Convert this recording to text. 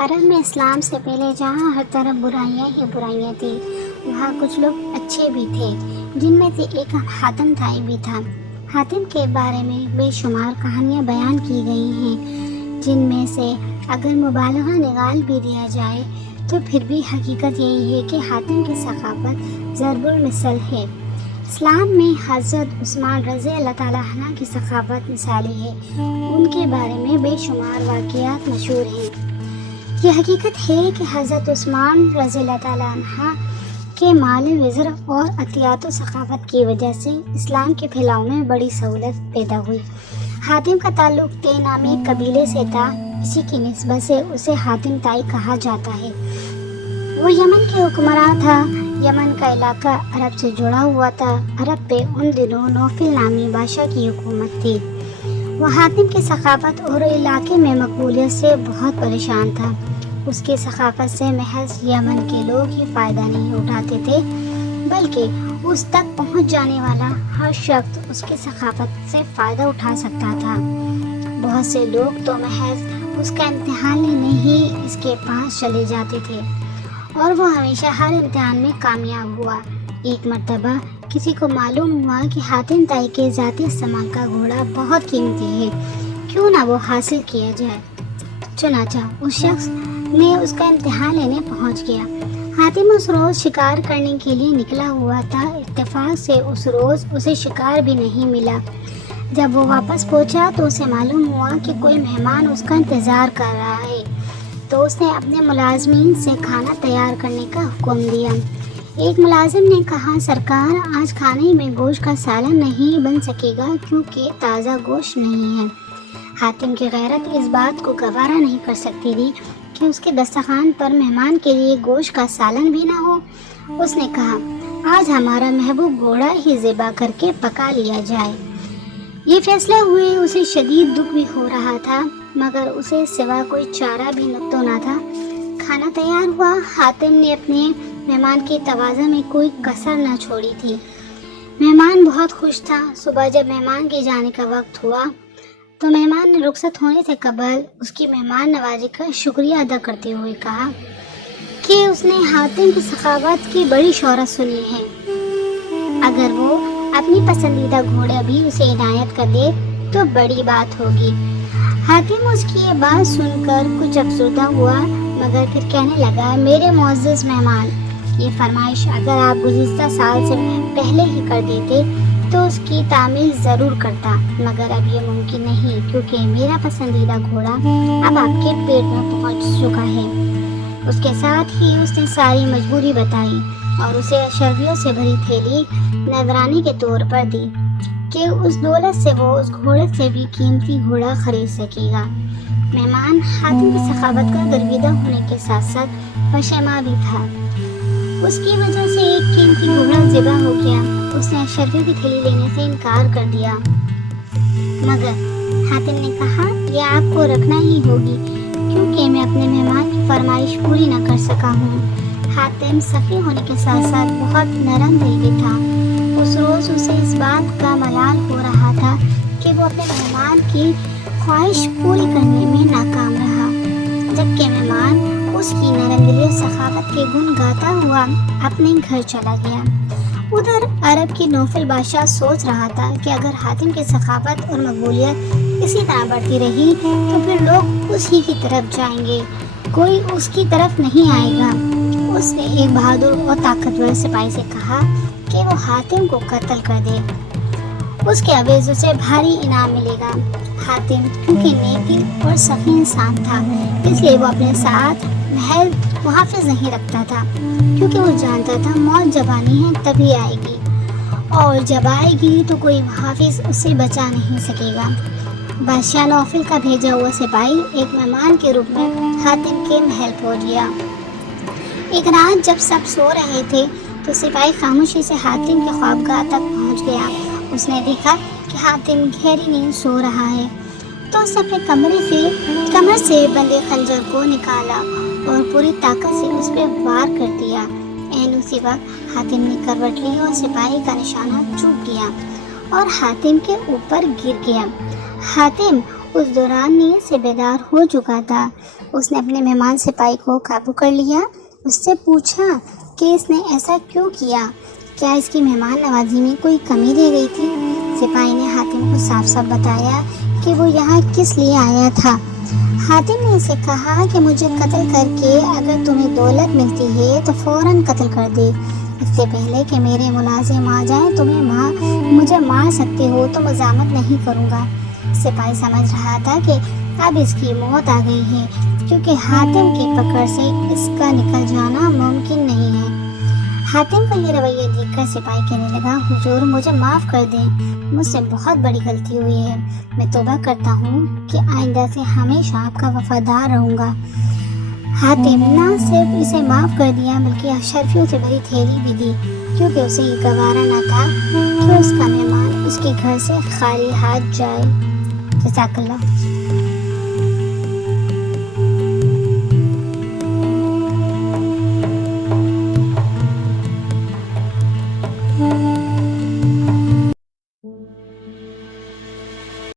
عرب میں اسلام سے پہلے جہاں ہر طرف برائیاں ہی برائیاں تھیں، وہاں کچھ لوگ اچھے بھی تھے، جن میں سے ایک حاتم طائی بھی تھا۔ حاتم کے بارے میں بے شمار کہانیاں بیان کی گئی ہیں، جن میں سے اگر مبالغہ نکال بھی دیا جائے تو پھر بھی حقیقت یہی ہے کہ حاتم کی ثقافت ضرب المثل ہے۔ اسلام میں حضرت عثمان رضی اللہ تعالیٰ عنہ کی ثقافت مثالی ہے۔ ان کے بارے میں بے شمار واقعات مشہور ہیں۔ یہ حقیقت ہے کہ حضرت عثمان رضی اللہ تعالیٰ عنہ کے مال وزر اور عطیات و ثقافت کی وجہ سے اسلام کے پھیلاؤ میں بڑی سہولت پیدا ہوئی۔ حاتم کا تعلق طے نامی ایک قبیلے سے تھا، اسی کی نسبت سے اسے حاتم طائی کہا جاتا ہے۔ وہ یمن کے حکمراں تھا۔ یمن کا علاقہ عرب سے جڑا ہوا تھا۔ عرب پہ ان دنوں نوفل نامی بادشاہ کی حکومت تھی۔ وہ حاتم کی ثقافت اور علاقے میں مقبولیت سے بہت پریشان تھا۔ اس کی ثقافت سے محض یمن کے لوگ ہی فائدہ نہیں اٹھاتے تھے، بلکہ اس تک پہنچ جانے والا ہر شخص اس کی ثقافت سے فائدہ اٹھا سکتا تھا۔ بہت سے لوگ تو محض اس کا امتحان لینے ہی اس کے پاس چلے جاتے تھے، اور وہ ہمیشہ ہر امتحان میں کامیاب ہوا۔ ایک مرتبہ کسی کو معلوم ہوا کہ حاتم طائی کے ذاتی استعمال کا گھوڑا بہت قیمتی ہے، کیوں نہ وہ حاصل کیا جائے۔ چنانچہ اس شخص نے اس کا امتحان لینے پہنچ گیا۔ حاتم اس روز شکار کرنے کے لیے نکلا ہوا تھا۔ اتفاق سے اس روز اسے شکار بھی نہیں ملا۔ جب وہ واپس پہنچا تو اسے معلوم ہوا کہ کوئی مہمان اس کا انتظار کر رہا ہے، تو اس نے اپنے ملازمین سے کھانا تیار کرنے کا حکم دیا۔ ایک ملازم نے کہا، سرکار، آج کھانے میں گوشت کا سالن نہیں بن سکے گا کیونکہ تازہ گوشت نہیں ہے۔ حاتم کی غیرت اس بات کو گوارا نہیں کر سکتی تھی کہ اس کے دسترخوان پر مہمان کے لیے گوشت کا سالن بھی نہ ہو۔ اس نے کہا، آج ہمارا محبوب گھوڑا ہی ذبح کر کے پکا لیا جائے۔ یہ فیصلہ ہوئے اسے شدید دکھ بھی ہو رہا تھا، مگر اسے سوا کوئی چارہ بھی تو نہ تھا۔ کھانا تیار ہوا۔ حاتم نے اپنے مہمان کی تواضع میں کوئی کسر نہ چھوڑی تھی۔ مہمان بہت خوش تھا۔ صبح جب مہمان کے جانے کا وقت ہوا تو مہمان نے رخصت ہونے سے قبل اس کی مہمان نوازی کا شکریہ ادا کرتے ہوئے کہا کہ اس نے حاتم کی ثقافت کی بڑی شہرت سنی ہے۔ اگر وہ اپنی پسندیدہ گھوڑا بھی اسے عنایت کر دے تو بڑی بات ہوگی۔ حاتم اس کی یہ بات سن کر کچھ افسردہ ہوا، مگر پھر کہنے لگا، میرے معزز مہمان، یہ فرمائش اگر آپ گزشتہ سال سے پہلے ہی کر دیتے تو اس کی تعمیل ضرور کرتا، مگر اب یہ ممکن نہیں کیونکہ میرا پسندیدہ گھوڑا اب آپ کے پیٹ میں پہنچ چکا ہے۔ اس کے ساتھ ہی اس نے ساری مجبوری بتائی اور اسے اشرفیوں سے بھری تھیلی نذرانے کے طور پر دی کہ اس دولت سے وہ اس گھوڑے سے بھی قیمتی گھوڑا خرید سکے گا۔ مہمان حاتم کی ثقافت کا گرویدہ ہونے کے ساتھ ساتھ پشیماں بھی تھا۔ اس کی وجہ سے ایک قیمتی گھوڑا ذبح ہو گیا۔ اس نے اشرفیوں کی تھیلی لینے سے انکار کر دیا، مگر حاتم نے کہا، یہ آپ کو رکھنا ہی ہوگی کیونکہ میں اپنے مہمان کی فرمائش پوری نہ کر سکا ہوں۔ حاتم سخی ہونے کے ساتھ ساتھ بہت نرم دل بھی تھا۔ اس روز اسے اس بات کا ملال ہو رہا تھا کہ وہ اپنے مہمان کی خواہش پوری کرنے میں ناکام رہا، جبکہ مہمان اس کی نرم دلی اور ثقافت کے گن گاتا ہوا اپنے گھر چلا گیا۔ ادھر عرب کی نوفل بادشاہ سوچ رہا تھا کہ اگر حاتم کی ثقافت اور مقبولیت اسی طرح بڑھتی رہی تو پھر لوگ اسی کی طرف جائیں گے، کوئی اس کی طرف نہیں آئے گا۔ اس نے ایک بہادر اور طاقتور سپاہی سے کہا کہ وہ حاتم کو قتل کر دے، اس کے عوض اسے بھاری انعام ملے گا۔ حاتم کیونکہ نیک دل اور سخی انسان تھا، اس لیے وہ اپنے ساتھ محض محافظ نہیں رکھتا تھا، کیونکہ وہ جانتا تھا موت جب آنی ہے تبھی آئے گی، اور جب آئے گی تو کوئی محافظ اسے بچا نہیں سکے گا۔ بادشاہ نوفل کا بھیجا ہوا سپاہی ایک مہمان کے روپ میں حاتم کے محل پہنچ گیا۔ ایک رات جب سب سو رہے تھے تو سپاہی خاموشی سے حاتم کے خوابگاہ تک پہنچ گیا۔ اس نے دیکھا کہ حاتم گہری نیند سو رہا ہے، تو اس نے اپنے کمر سے بندے خنجر کو نکالا اور پوری طاقت سے اس پہ وار کر دیا۔ اسی وقت حاتم نے کروٹ لی اور سپاہی کا نشانہ چوک گیا اور حاتم کے اوپر گر گیا۔ حاتم اس دوران نیند سے بیدار ہو چکا تھا۔ اس نے اپنے مہمان سپاہی کو قابو کر لیا، اس سے پوچھا کہ اس نے ایسا کیوں کیا، کیا اس کی مہمان نوازی میں کوئی کمی رہ گئی تھی؟ سپاہی نے حاتم کو صاف صاف بتایا کہ وہ یہاں کس لیے آیا تھا۔ حاتم نے اسے کہا کہ مجھے قتل کر کے اگر تمہیں دولت ملتی ہے تو فوراً قتل کر دے، اس سے پہلے کہ میرے ملازم آ جائیں مجھے مار سکتے ہو تو مزاحمت نہیں کروں گا۔ سپاہی سمجھ رہا تھا کہ اب اس کی موت آ گئی ہے، کیونکہ حاتم کی پکڑ سے اس کا نکل جانا ممکن نہیں ہے۔ حاتم کا یہ رویہ دیکھ کر سپاہی کہنے لگا، حضور مجھے معاف کر دیں، مجھ سے بہت بڑی غلطی ہوئی ہے، میں توبہ کرتا ہوں کہ آئندہ سے ہمیشہ آپ کا وفادار رہوں گا۔ حاتم نہ صرف اسے معاف کر دیا بلکہ اشرفیوں سے بھری تھیلی بھی دی، کیونکہ اسے یہ گوارا نہ تھا کہ اس کا مہمان اس کے گھر سے خالی ہاتھ جائے۔ جزاک اللہ۔